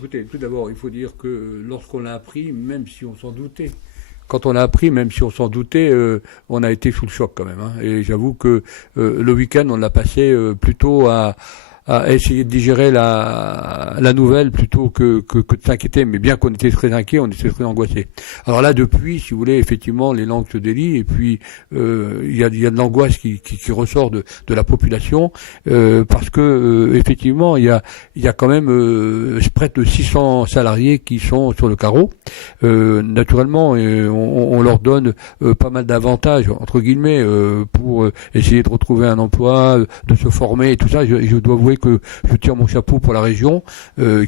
Écoutez, tout d'abord, il faut dire que lorsqu'on l'a appris, même si on s'en doutait, quand on l'a appris, même si on s'en doutait, on a été sous le choc quand même. Hein. Et j'avoue que le week-end, on l'a passé plutôt à essayer de digérer la nouvelle plutôt que de s'inquiéter. Mais bien qu'on était très inquiet, on était très angoissé. Alors là, depuis, si vous voulez, effectivement, les langues se délient et puis il y a de l'angoisse qui ressort de la population parce que effectivement, il y a quand même près de 600 salariés qui sont sur le carreau. Naturellement, on leur donne pas mal d'avantages entre guillemets pour essayer de retrouver un emploi, de se former et tout ça. Je dois avouer que je tire mon chapeau pour la région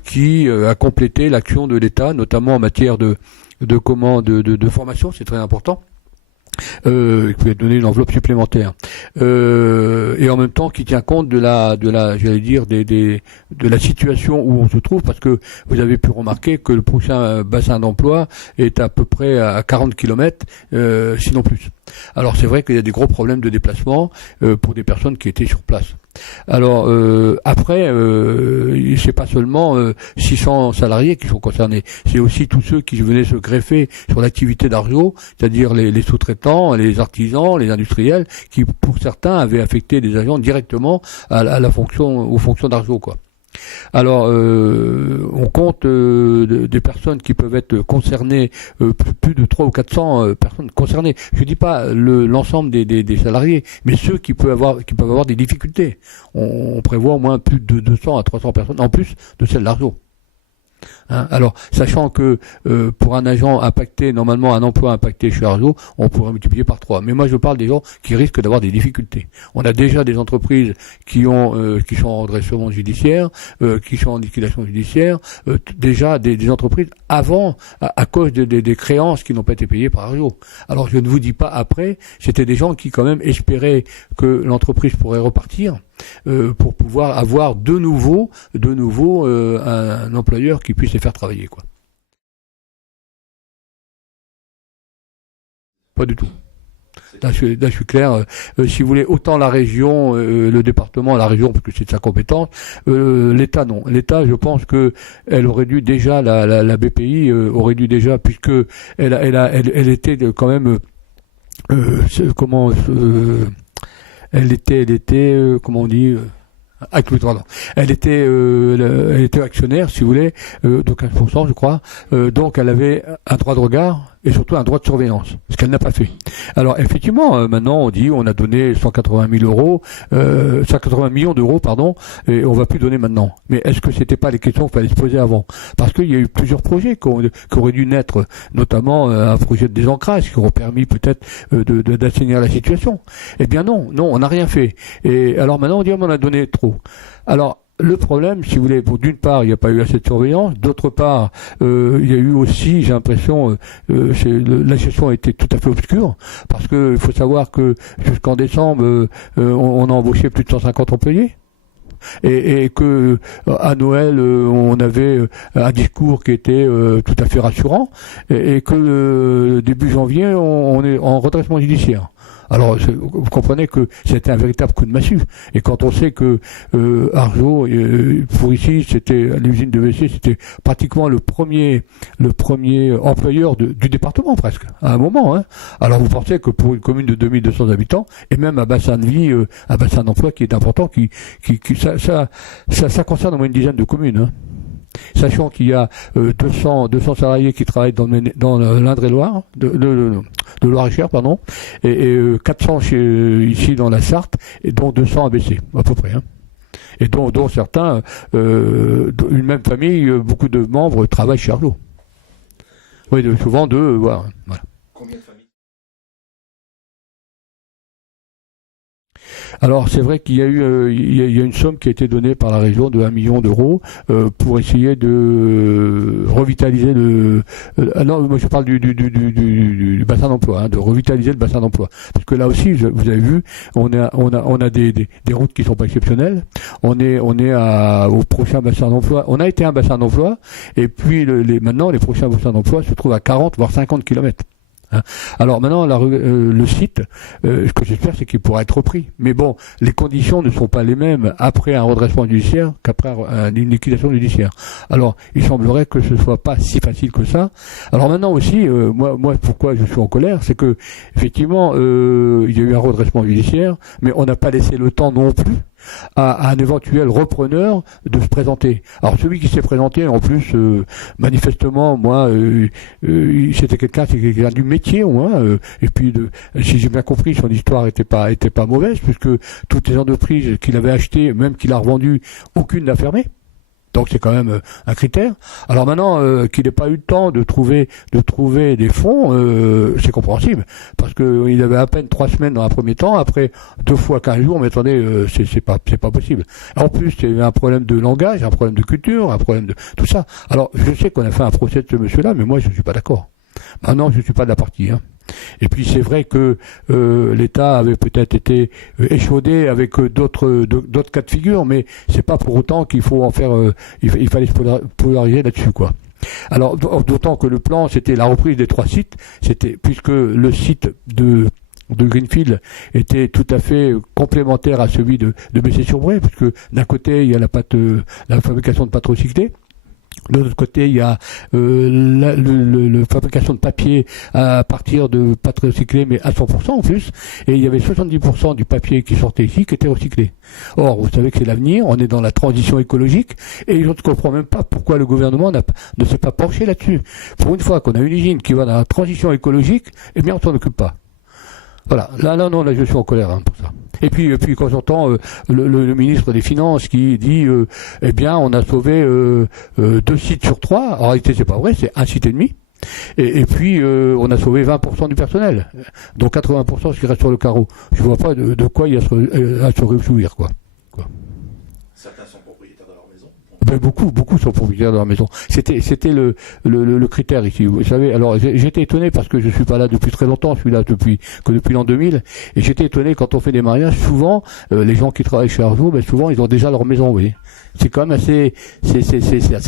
qui a complété l'action de l'État, notamment en matière de formation, c'est très important. Qui peut donner une enveloppe supplémentaire et en même temps qui tient compte de la j'allais dire de la situation où on se trouve, parce que vous avez pu remarquer que le prochain bassin d'emploi est à peu près à 40 kilomètres, sinon plus. Alors c'est vrai qu'il y a des gros problèmes de déplacement pour des personnes qui étaient sur place. Alors après, c'est pas seulement 600 salariés qui sont concernés, c'est aussi tous ceux qui venaient se greffer sur l'activité d'Arjo, c'est-à-dire les sous-traitants, les artisans, les industriels, qui pour certains avaient affecté des agents directement à la fonction, aux fonctions d'Arjo, quoi. Alors, on compte des personnes qui peuvent être concernées, plus de 300 ou 400 personnes concernées. Je dis pas l'ensemble des salariés, mais ceux qui peuvent avoir des difficultés. On prévoit au moins plus de 200 à 300 personnes, en plus de celles d'Arjo. Hein, alors, sachant que pour un agent impacté, normalement un emploi impacté chez Arjo, on pourrait multiplier par 3. Mais moi, je parle des gens qui risquent d'avoir des difficultés. On a déjà des entreprises qui sont en redressement judiciaire, qui sont en liquidation judiciaire, déjà des entreprises avant, à cause des créances qui n'ont pas été payées par Arjo. Alors, je ne vous dis pas après, c'était des gens qui quand même espéraient que l'entreprise pourrait repartir. Pour pouvoir avoir de nouveau un employeur qui puisse les faire travailler, quoi. Pas du tout. Là, je suis clair. Si vous voulez, autant la région, le département, la région, parce que c'est de sa compétence, l'État non. L'État, je pense que elle aurait dû déjà, la BPI aurait dû déjà, puisque elle était quand même, elle était, comment on dit, pardon. Elle était actionnaire, si vous voulez, de 15%, je crois. Donc, elle avait un droit de regard et surtout un droit de surveillance, ce qu'elle n'a pas fait. Alors, effectivement, maintenant, on dit, on a donné 180 millions d'euros, pardon, et on va plus donner maintenant. Mais est-ce que c'était pas les questions qu'il fallait se poser avant? Parce qu'il y a eu plusieurs projets qui auraient dû naître, notamment un projet de désancrage qui aurait permis peut-être d'assainir la situation. Eh bien non, on n'a rien fait. Et alors maintenant, on dit, on en a donné trop. Alors, le problème, si vous voulez, d'une part, il n'y a pas eu assez de surveillance, d'autre part, il y a eu aussi, j'ai l'impression, la gestion a été tout à fait obscure, parce que il faut savoir que jusqu'en décembre, on a embauché plus de 150 employés. Et que à Noël on avait un discours qui était tout à fait rassurant, et que début janvier on est en redressement judiciaire. Alors, vous comprenez que c'était un véritable coup de massue. Et quand on sait que Arjo, pour ici, c'était l'usine de WC, c'était pratiquement le premier employeur du département presque, à un moment. Hein. Alors, vous pensez que pour une commune de 2200 habitants, et même un bassin de vie, un bassin d'emploi qui est important, ça concerne au moins une dizaine de communes. Hein. Sachant qu'il y a 200 salariés qui travaillent dans l'Indre-et-Loire, de Loire-et-Cher, pardon, et 400 ici dans la Sarthe, et dont 200 à Bessé, à peu près. Hein. Et dont certains, une même famille, beaucoup de membres travaillent chez Arjo. Oui, souvent deux, voilà. Combien de familles? Alors c'est vrai qu'il y a eu il y a une somme qui a été donnée par la région de 1 million d'euros pour essayer de revitaliser non, moi je parle du bassin d'emploi, hein, de revitaliser le bassin d'emploi, parce que là aussi vous avez vu, on a des routes qui sont pas exceptionnelles. On est au prochain bassin d'emploi. On a été un bassin d'emploi, et puis maintenant les prochains bassins d'emploi se trouvent à 40 voire 50 kilomètres. Hein. Alors maintenant, le site, ce que j'espère, c'est qu'il pourra être repris. Mais bon, les conditions ne sont pas les mêmes après un redressement judiciaire qu'après une liquidation judiciaire. Alors, il semblerait que ce soit pas si facile que ça. Alors maintenant aussi, moi, pourquoi je suis en colère, c'est que effectivement, il y a eu un redressement judiciaire, mais on n'a pas laissé le temps non plus à un éventuel repreneur de se présenter. Alors celui qui s'est présenté, en plus, manifestement, moi, c'était quelqu'un du métier, au moins, et puis, si j'ai bien compris, son histoire était pas mauvaise, puisque toutes les entreprises qu'il avait achetées, même qu'il a revendues, aucune n'a fermé. Donc c'est quand même un critère. Alors maintenant qu'il n'ait pas eu le temps de trouver des fonds, c'est compréhensible, parce que il avait à peine 3 semaines dans un premier temps, après 2 fois 15 jours, mais attendez, c'est pas possible. En plus, il y avait un problème de langage, un problème de culture, un problème de tout ça. Alors je sais qu'on a fait un procès de ce monsieur-là, mais moi je suis pas d'accord. Maintenant, je suis pas de la partie. Hein. Et puis c'est vrai que l'État avait peut-être été échaudé avec d'autres cas de figure, mais c'est pas pour autant qu'il faut en faire. Il fallait se polariser là-dessus, quoi. Alors d'autant que le plan, c'était la reprise des 3 sites, puisque le site de Greenfield était tout à fait complémentaire à celui de Bessay-sur-Bray, puisque d'un côté il y a la fabrication de pâtes recyclées. De l'autre côté, il y a la fabrication de papier à partir de pâtes recyclées, mais à 100% en plus. Et il y avait 70% du papier qui sortait ici qui était recyclé. Or, vous savez que c'est l'avenir, on est dans la transition écologique, et je ne comprends même pas pourquoi le gouvernement ne s'est pas penché là-dessus. Pour une fois qu'on a une usine qui va dans la transition écologique, eh bien on s'en occupe pas. Voilà, là je suis en colère pour ça. Et puis quand j'entends le ministre des Finances qui dit eh bien on a sauvé 2 sites sur 3, en réalité c'est pas vrai, c'est 1 site et demi. Et puis on a sauvé 20% du personnel, donc 80% qui reste sur le carreau. Je vois pas de quoi il y a à se réjouir, quoi. Certains sont propriétaires de leur maison. Ben beaucoup sont propriétaires de leur maison. C'était le critère ici. Vous savez, alors j'étais étonné parce que je suis pas là depuis très longtemps, je suis là depuis l'an 2000, et j'étais étonné quand on fait des mariages, souvent les gens qui travaillent chez Arjo, ben souvent ils ont déjà leur maison, vous voyez. C'est quand même assez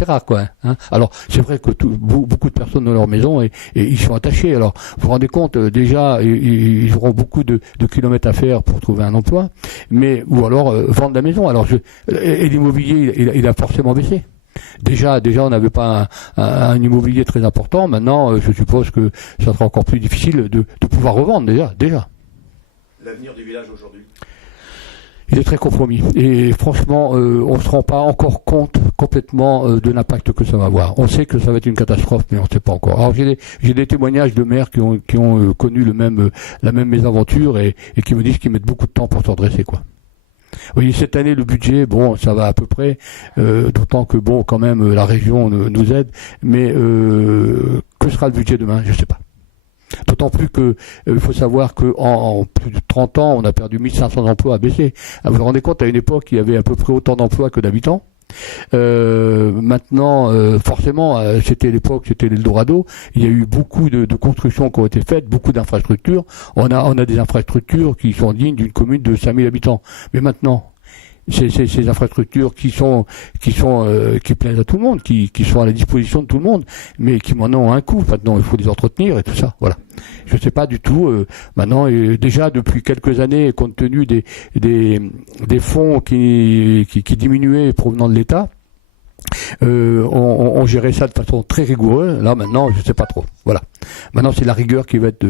rare, quoi. Hein. Alors c'est vrai que beaucoup de personnes ont leur maison et ils sont attachés. Alors vous vous rendez compte, déjà ils auront beaucoup de kilomètres à faire pour trouver un emploi, ou alors vendre la maison. Alors et l'immobilier il a forcément baissé. Déjà on n'avait pas un immobilier très important. Maintenant je suppose que ça sera encore plus difficile de pouvoir revendre déjà. L'avenir du village aujourd'hui? Il est très compromis et franchement on se rend pas encore compte complètement de l'impact que ça va avoir. On sait que ça va être une catastrophe, mais on ne sait pas encore. Alors j'ai des témoignages de maires qui ont connu la même mésaventure et qui me disent qu'ils mettent beaucoup de temps pour s'en dresser, quoi. Vous voyez, cette année, le budget, bon, ça va à peu près, d'autant que, bon, quand même, la région nous aide, mais que sera le budget demain? Je sais pas. D'autant plus que il faut savoir que en plus de 30 ans, on a perdu 1500 emplois à Bessay. Vous vous rendez compte, à une époque, il y avait à peu près autant d'emplois que d'habitants. Maintenant, forcément, c'était l'Eldorado. Il y a eu beaucoup de constructions qui ont été faites, beaucoup d'infrastructures. On a des infrastructures qui sont dignes d'une commune de 5000 habitants. Mais maintenant, ces infrastructures qui plaisent à tout le monde, qui sont à la disposition de tout le monde, mais qui maintenant ont un coût. Maintenant, il faut les entretenir et tout ça. Voilà. Je sais pas du tout. Maintenant, déjà depuis quelques années, compte tenu des fonds qui diminuaient provenant de l'État, on gérait ça de façon très rigoureuse. Là, maintenant, je sais pas trop. Voilà. Maintenant, c'est la rigueur qui va être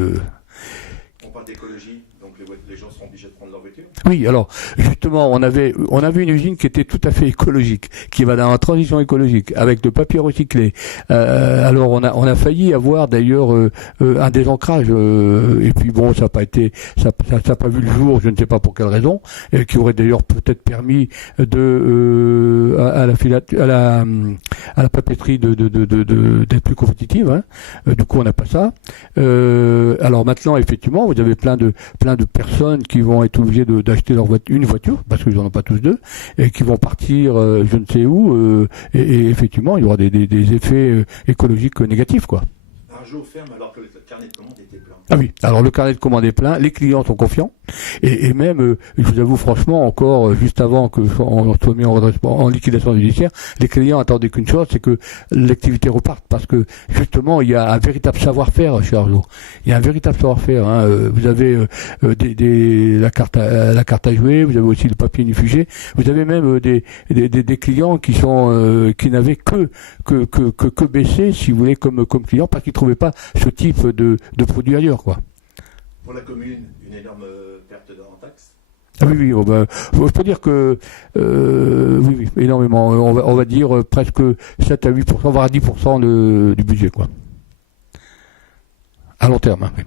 On parle d'écologie, donc les gens seront obligés de prendre leur voiture. Oui, alors justement, on avait une usine qui était tout à fait écologique, qui va dans la transition écologique, avec de papier recyclé. Alors on a failli avoir d'ailleurs un désancrage, et puis bon, ça n'a pas vu le jour, je ne sais pas pour quelle raison, qui aurait d'ailleurs peut-être permis à la papeterie d'être plus compétitive. Hein. Du coup, on n'a pas ça. Alors maintenant, effectivement, vous avez plein de personnes qui vont être obligées d'acheter une voiture, parce qu'ils n'en ont pas tous 2, et qui vont partir je ne sais où, et effectivement, il y aura des effets écologiques négatifs, quoi. Arjo ferme alors que le carnet de commande était plein. Ah oui, alors le carnet de commande est plein, les clients sont confiants, et même, je vous avoue franchement, encore juste avant que on soit mis en liquidation judiciaire, les clients attendaient qu'une chose, c'est que l'activité reparte, parce que justement, il y a un véritable savoir-faire chez Arjo. Il y a un véritable savoir-faire. Hein. Vous avez la carte à jouer, vous avez aussi le papier nifugé, vous avez même des clients qui sont qui n'avaient que baissé, si vous voulez, comme client, parce qu'ils ne trouvaient pas ce type de produit ailleurs, quoi. Pour la commune, une énorme perte en taxes. Ah oui, je peux dire que oui, énormément. On va dire presque 7 à 8%, voire à 10% du budget, quoi. À long terme. Hein, oui.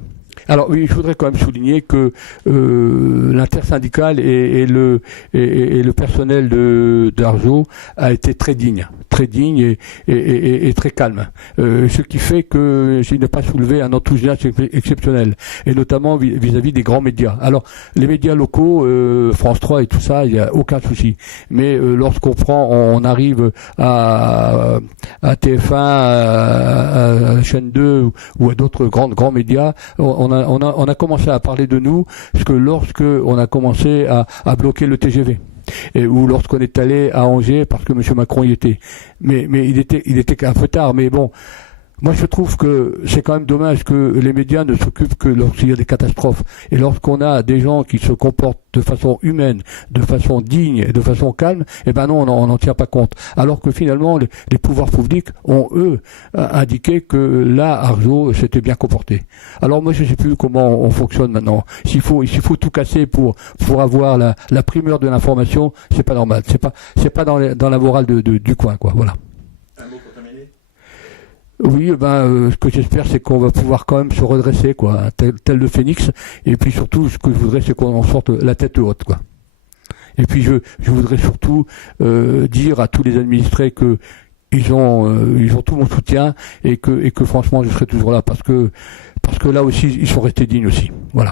Alors oui, je voudrais quand même souligner que l'intersyndicale et le personnel d'Arjo a été très digne et très calme. Ce qui fait que j'ai n'a pas soulevé un enthousiasme exceptionnel, et notamment vis-à-vis des grands médias. Alors les médias locaux, France 3 et tout ça, il n'y a aucun souci. Mais on arrive à TF1, à la chaîne 2 ou à d'autres grands médias, on a commencé à parler de nous, parce que lorsque on a commencé à bloquer le TGV, ou lorsqu'on est allé à Angers parce que M. Macron y était. Mais il était un peu tard, mais bon. Moi, je trouve que c'est quand même dommage que les médias ne s'occupent que lorsqu'il y a des catastrophes. Et lorsqu'on a des gens qui se comportent de façon humaine, de façon digne et de façon calme, eh ben non, on n'en tient pas compte. Alors que finalement, les pouvoirs publics ont, eux, indiqué que là, Arjo s'était bien comporté. Alors moi, je ne sais plus comment on fonctionne maintenant. S'il faut tout casser pour avoir la primeur de l'information, c'est pas normal. C'est pas dans la morale du coin, quoi. Voilà. Un mot pour terminer? Oui, ce que j'espère, c'est qu'on va pouvoir quand même se redresser, quoi, tel le phénix. Et puis surtout, ce que je voudrais, c'est qu'on en sorte la tête haute, quoi. Et puis je voudrais surtout dire à tous les administrés que ils ont tout mon soutien, et que franchement, je serai toujours là, parce que là aussi, ils sont restés dignes aussi. Voilà.